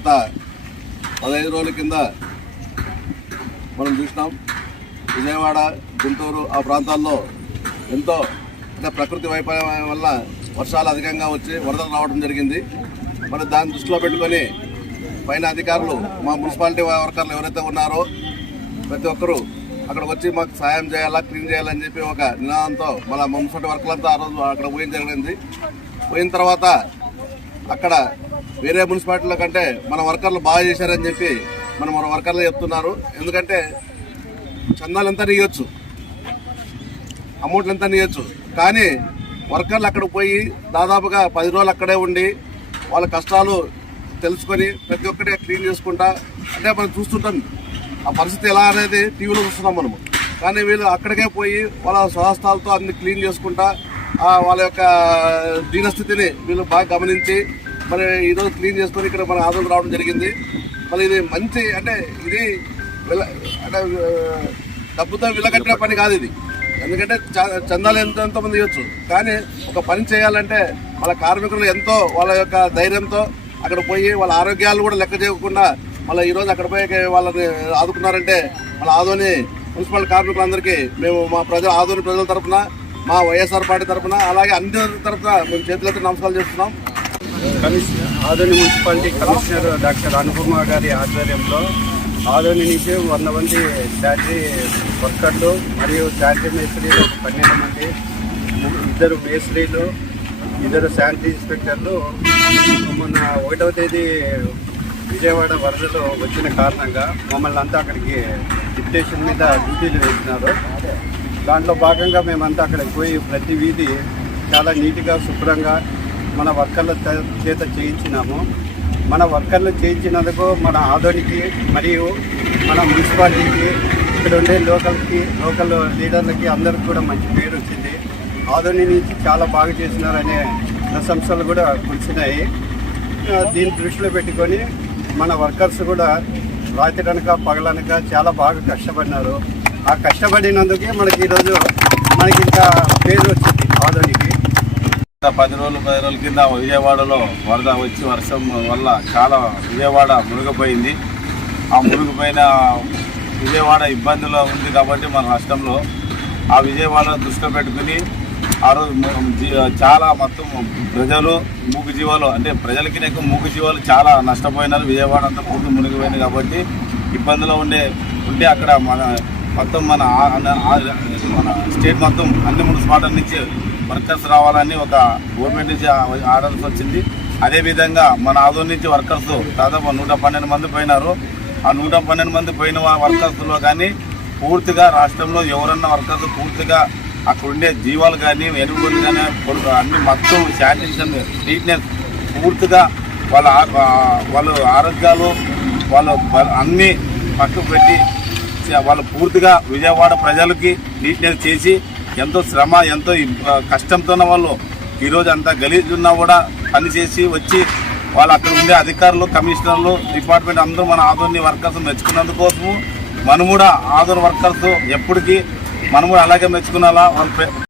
గత 15 రోజుల కింద మనం చూసినాం. విజయవాడ, గుంటూరు ఆ ప్రాంతాల్లో ఎంతో అంటే ప్రకృతి వైఫల్యం వల్ల వర్షాలు అధికంగా వచ్చి వరదలు రావడం జరిగింది. మరి దాన్ని దృష్టిలో పెట్టుకొని పైన అధికారులు, మా మున్సిపాలిటీ వర్కర్లు ఎవరైతే ఉన్నారో ప్రతి ఒక్కరూ అక్కడికి వచ్చి మాకు సాయం చేయాలా, క్లీన్ చేయాలని చెప్పి ఒక నినాదంతో మన మున్సిపాలిటీ వర్కర్లంతా ఆ రోజు అక్కడ పోయిన జరిగింది. పోయిన తర్వాత అక్కడ వేరే మున్సిపాలిటీల కంటే మన వర్కర్లు బాగా చేశారని చెప్పి మన వర్కర్లు చెప్తున్నారు. ఎందుకంటే చందాలు ఎంత నీయొచ్చు, అమౌంట్లు ఎంత నీయొచ్చు, కానీ వర్కర్లు అక్కడికి పోయి దాదాపుగా 10 రోజులు అక్కడే ఉండి వాళ్ళ కష్టాలు తెలుసుకొని ప్రతి ఒక్కటి క్లీన్ చేసుకుంటా అంటే మనం చూస్తుంటాం ఆ పరిస్థితి ఎలా అనేది టీవీలో చూస్తున్నాం మనము. కానీ వీళ్ళు అక్కడికే పోయి వాళ్ళ స్వహస్తాలతో అన్ని క్లీన్ చేసుకుంటా వాళ్ళ యొక్క దీనస్థితిని వీళ్ళు బాగా గమనించి మరి ఈరోజు క్లీన్ చేసుకొని ఇక్కడ మన ఆదోళన రావడం జరిగింది. మళ్ళీ ఇది మంచి అంటే ఇది అంటే డబ్బుతో విలగట్టిన పని కాదు ఇది. ఎందుకంటే చందాలు ఎంతమంది ఇవ్వచ్చు, కానీ ఒక పని చేయాలంటే వాళ్ళ కార్మికులు ఎంతో వాళ్ళ యొక్క ధైర్యంతో అక్కడ పోయి వాళ్ళ ఆరోగ్యాలు కూడా లెక్క చేయకుండా మళ్ళీ ఈరోజు అక్కడ పోయి వాళ్ళని ఆదుకున్నారంటే వాళ్ళ ఆదోని మున్సిపల్ కార్మికులందరికీ మేము మా ఆదోని ప్రజల తరఫున, మా వైఎస్ఆర్ పార్టీ తరఫున, అలాగే అన్ని తరఫున మేము చేతులెత్తి నమస్కారాలు చేస్తున్నాం. Adoni municipality commissioner doctor Anupama గారి ఆధ్వర్యంలో ఆదోని నుంచి 100 మంది శానిటరీ వర్కర్లు మరియు శానిటరీ మేస్త్రీలు 12 మంది, 2 మేస్త్రీలు, 2 శానిటరీ ఇన్స్పెక్టర్లు మొన్న 1వ తేదీ విజయవాడ వరదలు వచ్చిన కారణంగా మమ్మల్ని అంతా అక్కడికి డిప్యుటేషన్ మీద డ్యూటీలు వేసినారు. దాంట్లో భాగంగా మేమంతా అక్కడికి పోయి ప్రతి వీధి చాలా నీట్గా శుభ్రంగా మన వర్కర్ల చేత చేయించినాము. మన వర్కర్లు చేయించినందుకు మన ఆదోనికి మరియు మన మున్సిపాలిటీకి, ఇక్కడ ఉండే లోకల్ లీడర్లకి అందరికి కూడా మంచి పేరు వచ్చింది. ఆదోని నుంచి చాలా బాగా చేసినారనే ప్రశంసలు కూడా కురిసినాయి. దీన్ని దృష్టిలో పెట్టుకొని మన వర్కర్స్ కూడా రాత్రనక పగలనక చాలా బాగా కష్టపడినారు. ఆ కష్టపడినందుకే మనకి ఈరోజు ఇంకా పేరు వచ్చింది ఆదోనికి. 10 రోజుల కింద విజయవాడలో వరద వచ్చి వర్షం వల్ల చాలా విజయవాడ మునిగిపోయింది. ఆ మునిగిపోయిన విజయవాడ ఇబ్బందులు ఉంది కాబట్టి మన రాష్ట్రంలో ఆ విజయవాడ దృష్టిలో పెట్టుకుని ఆ రోజు చాలా మొత్తం ప్రజలు మూగజీవాలు అంటే ప్రజలకి మూగజీవాలు చాలా నష్టపోయినారు. విజయవాడ అంతా పూర్తి మునిగిపోయింది కాబట్టి ఇబ్బందులు ఉంటే అక్కడ మొత్తం మన స్టేట్ మొత్తం అన్ని మున్సిపాలిటీ నుంచి వర్కర్స్ రావాలని ఒక గవర్నమెంట్ నుంచి ఆర్డర్స్ వచ్చింది. అదేవిధంగా మన ఆదోని నుంచి వర్కర్స్ దాదాపు 112 మంది పోయినారు. ఆ 112 మంది పోయిన వర్కర్స్లో కానీ పూర్తిగా రాష్ట్రంలో ఎవరన్నా వర్కర్స్ పూర్తిగా అక్కడ ఉండే జీవాలు కానీ ఎనుగులు కానీ అన్ని మొత్తం శానిటేషన్ నీట్నెస్ పూర్తిగా వాళ్ళ ఆరోగ్యాలు వాళ్ళు అన్నీ పక్కకు పెట్టి వాళ్ళు పూర్తిగా విజయవాడ ప్రజలకి నీట్నెస్ చేసి ఎంతో శ్రమ ఎంతో కష్టంతోనే వాళ్ళు ఈరోజు అంతా గలీజ్ ఉన్నా కూడా పనిచేసి వచ్చి వాళ్ళు అక్కడ ఉండే అధికారులు, కమిషనర్లు, డిపార్ట్మెంట్ అందరూ మన ఆదోని వర్కర్స్ మెచ్చుకున్నందుకోసము మనం కూడా ఆదోని వర్కర్స్ ఎప్పటికీ మనం కూడా అలాగే మెచ్చుకున్నాలా.